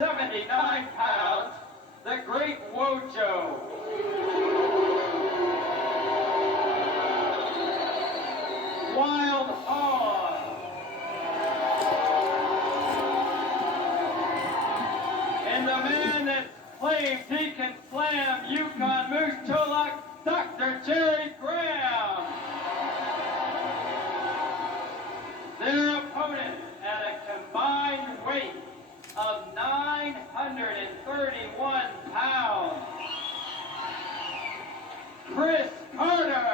79 pounds, the great Wojo. Wild Hogg. And the man that claims he can slam Yukon Moose Cholak, Dr. Jerry Graham. Their opponent at a combined weight of 931 pounds, Chris Carter.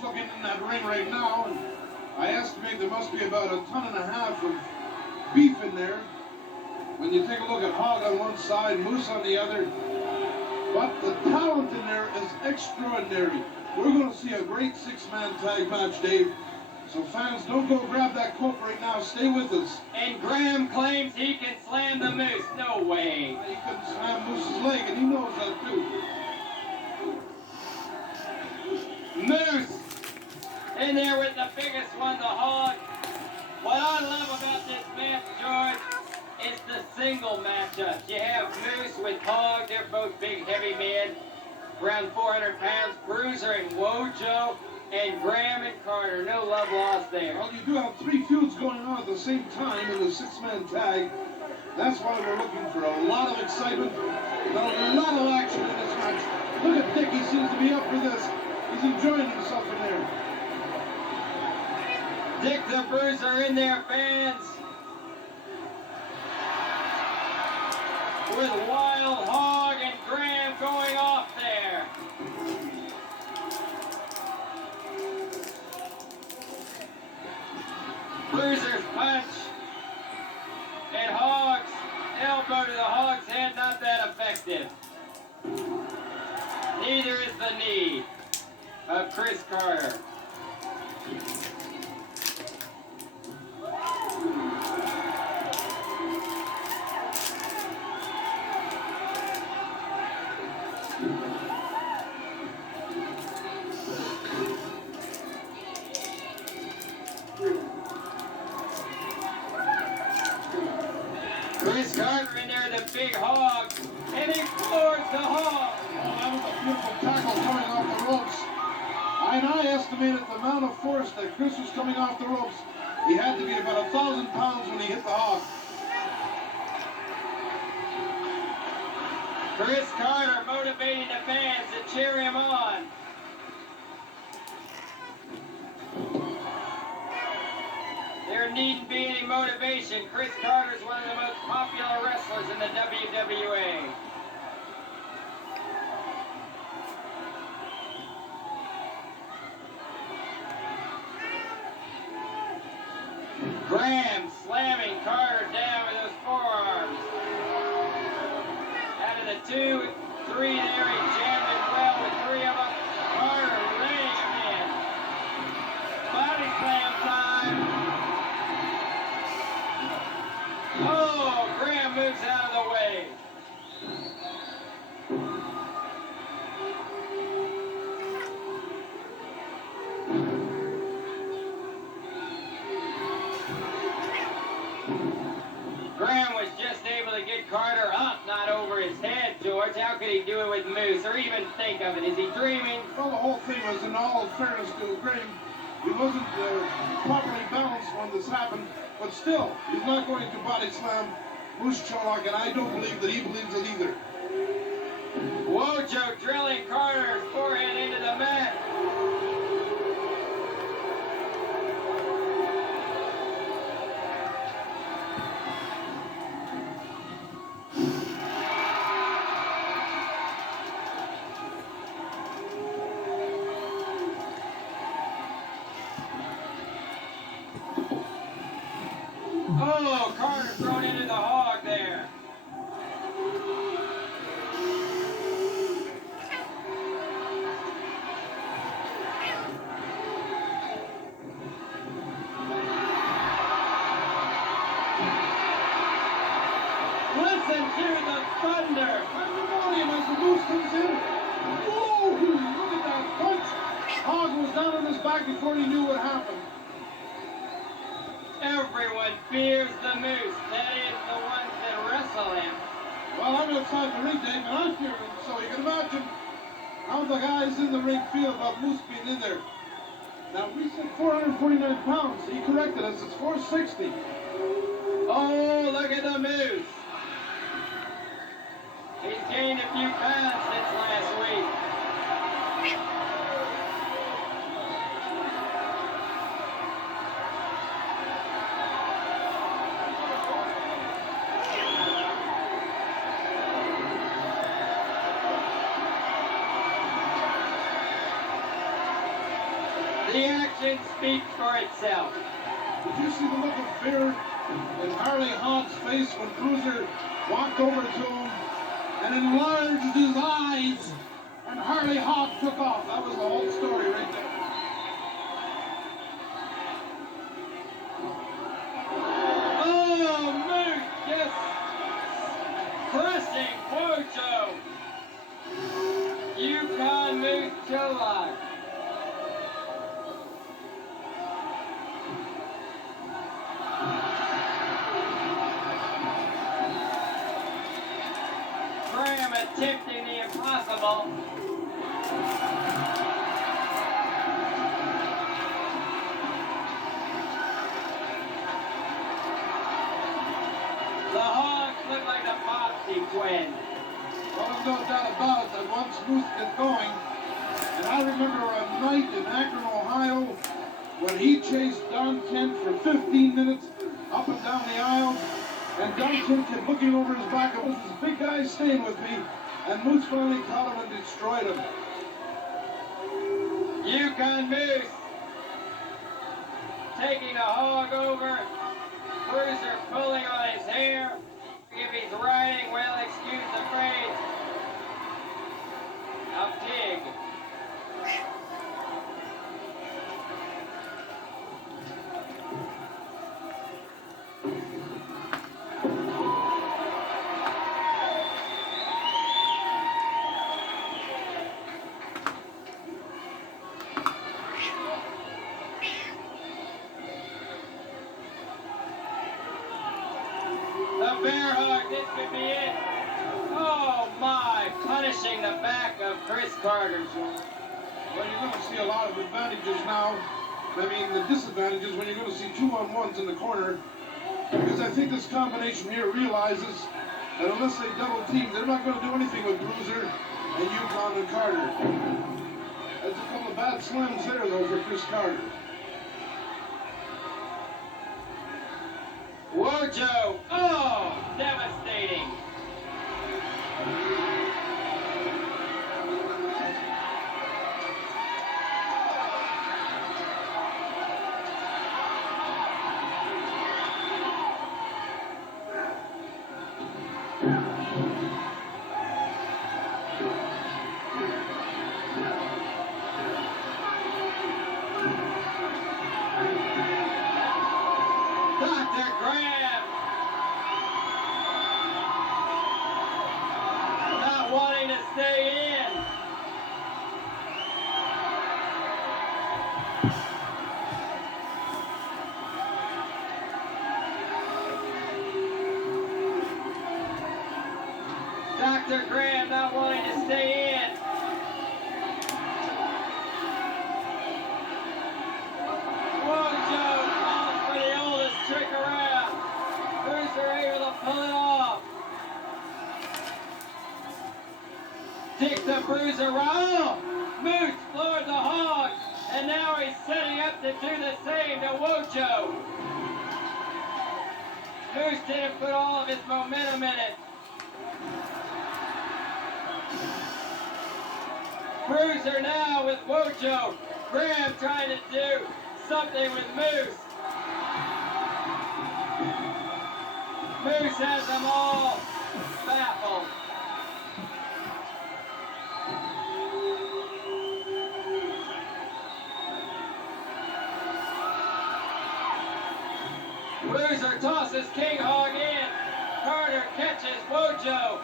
Looking in that ring right now, and I estimate there must be about 1.5 tons of beef in there. When you take a look at Hogg on one side, Moose on the other, but the talent in there is extraordinary. We're going to see a great six-man tag match, Dave. So fans, don't go grab that coat right now. Stay with us. And Graham claims he can slam the Moose. No way. He can slam Moose's leg, and he knows that too. Moose in there with the biggest one, the Hogg. What I love about this match, George, is the single matchup. You have Moose with Hogg. They're both big, heavy men, around 400 pounds. Bruiser and Wojo, and Graham and Carter. No love lost there. Well, you do have 3 feuds going on at the same time in the six-man tag. That's why we're looking for a lot of excitement and a lot of action in this match. Look at Dick. He seems to be up for this. He's enjoying himself in there. Dick the Bruiser in there, fans. With Wild Hogg and Graham going off there. Bruiser's punch and Hogg's elbow to the Hogg's head, not that effective. Neither is the knee of Chris Carter. Chris Carter in there, the big Hogg, and he floors the Hogg. Oh, that was a beautiful tackle coming off the ropes. And I estimated the amount of force that Chris was coming off the ropes. He had to be about 1,000 pounds when he hit the Hogg. Chris Carter motivating the fans to cheer him on. There needn't be any motivation. Chris Carter is one of the most popular wrestlers in the WWA. Graham slamming Carter down with those forearms. Out of the 2, 3 there, he jammed it well with 3 of them. Carter laying him in. Body slam time. Oh, Graham moves out of the way. Graham was just able to get Carter up, not over his head, George. How could he do it with Moose, or even think of it? Is he dreaming? Well, the whole thing was, in all fairness to Graham, he wasn't properly balanced when this happened, but still, he's not going to body slam Moose Cholak, and I don't believe that he believes it either. Wojo drilling Carter's forehead into the mat. Oh, Carter thrown into the Hogg there. was back before he knew what happened. Everyone fears the Moose. That is, the ones that wrestle him. Well, I'm outside the ring, Dave, and I'm fearing him, so you can imagine how the guys in the ring feel about Moose being in there. Now, we said 449 pounds. He corrected us. It's 460. Oh, look at the Moose. He's gained a few pounds since last week. The action speaks for itself. Did you see the look of fear in Harley Hogg's face when Bruiser walked over to him and enlarged his eyes, and Harley Hogg took off? That was the whole story right there. Oh, Moose just crushing Wojo. Yukon Moose Cholak. Graham attempting the impossible. The Hogs look like the Foxy twins. Well, there's no doubt about it that once Moose gets going, and I remember a night in Akron, Ohio, when he chased Don Kent for 15 minutes up and down the aisles, and Don Kent kept looking over his back. It was this big guy staying with me, and Moose finally caught him and destroyed him. Yukon Moose taking a Hog over. Bruiser pulling on his hair. If he's riding, well, excuse the phrase, a pig. The bear hug, this could be it. Oh my, punishing the back of Chris Carter. Well, you're going to see a lot of advantages now. I mean, the disadvantages when you're going to see 2-on-1s in the corner. Because I think this combination here realizes that unless they double team, they're not going to do anything with Bruiser and Yukon and Carter. There's a couple of bad slams there, though, for Chris Carter. Wojo, oh, devastating. Dr. Graham not wanting to stay in. Dr. Graham not wanting to stay in. Wojo calls for the oldest trick around. Bruiser able to pull it off. Dick the Bruiser round. Moose floored the Hog, and now he's setting up to do the same to Wojo. Moose didn't put all of his momentum in it. Bruiser now with Wojo. Graham trying to do something with Moose. Moose has them all baffled. Bruiser tosses King Hog in. Carter catches Wojo.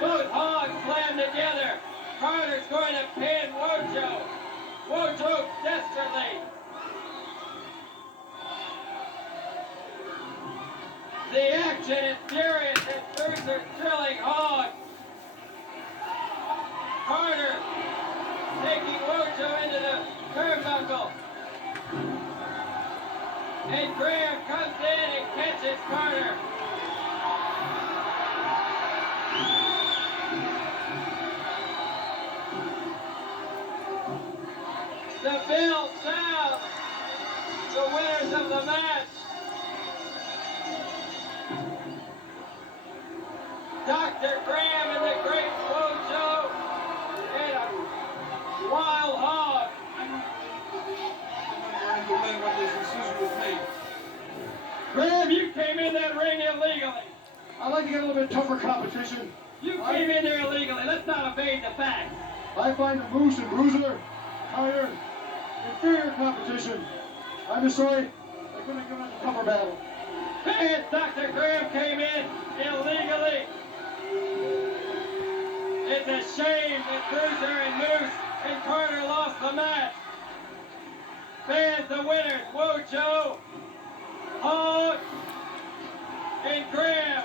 Both Hogs slam together. Carter's going to pin Wojo. Wojo desperately. The action is furious as Bruiser drilling Hogg. Carter taking Wojo into the turnbuckle. And Graham comes in and catches Carter. The bell sounds. The winners of the match. Dr. Graham and the great Wojo and a wild Hogg. I'm going to win what this decision was made. Graham, you came in that ring illegally. I'd like to get a little bit tougher competition. You came in there illegally. Let's not evade the facts. I find the Moose and Bruiser higher, inferior competition. I'm just sorry I couldn't give us a tougher battle. And Dr. Graham came in illegally. It's a shame that Bruiser and Moose and Carter lost the match. Fans, the winners, Wojo, Hogg, and Graham.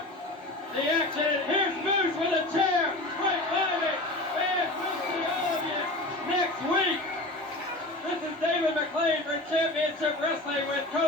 The action, here's Moose with a chair, right by me. Fans, we'll see all of you next week. This is David McLean for Championship Wrestling with Coach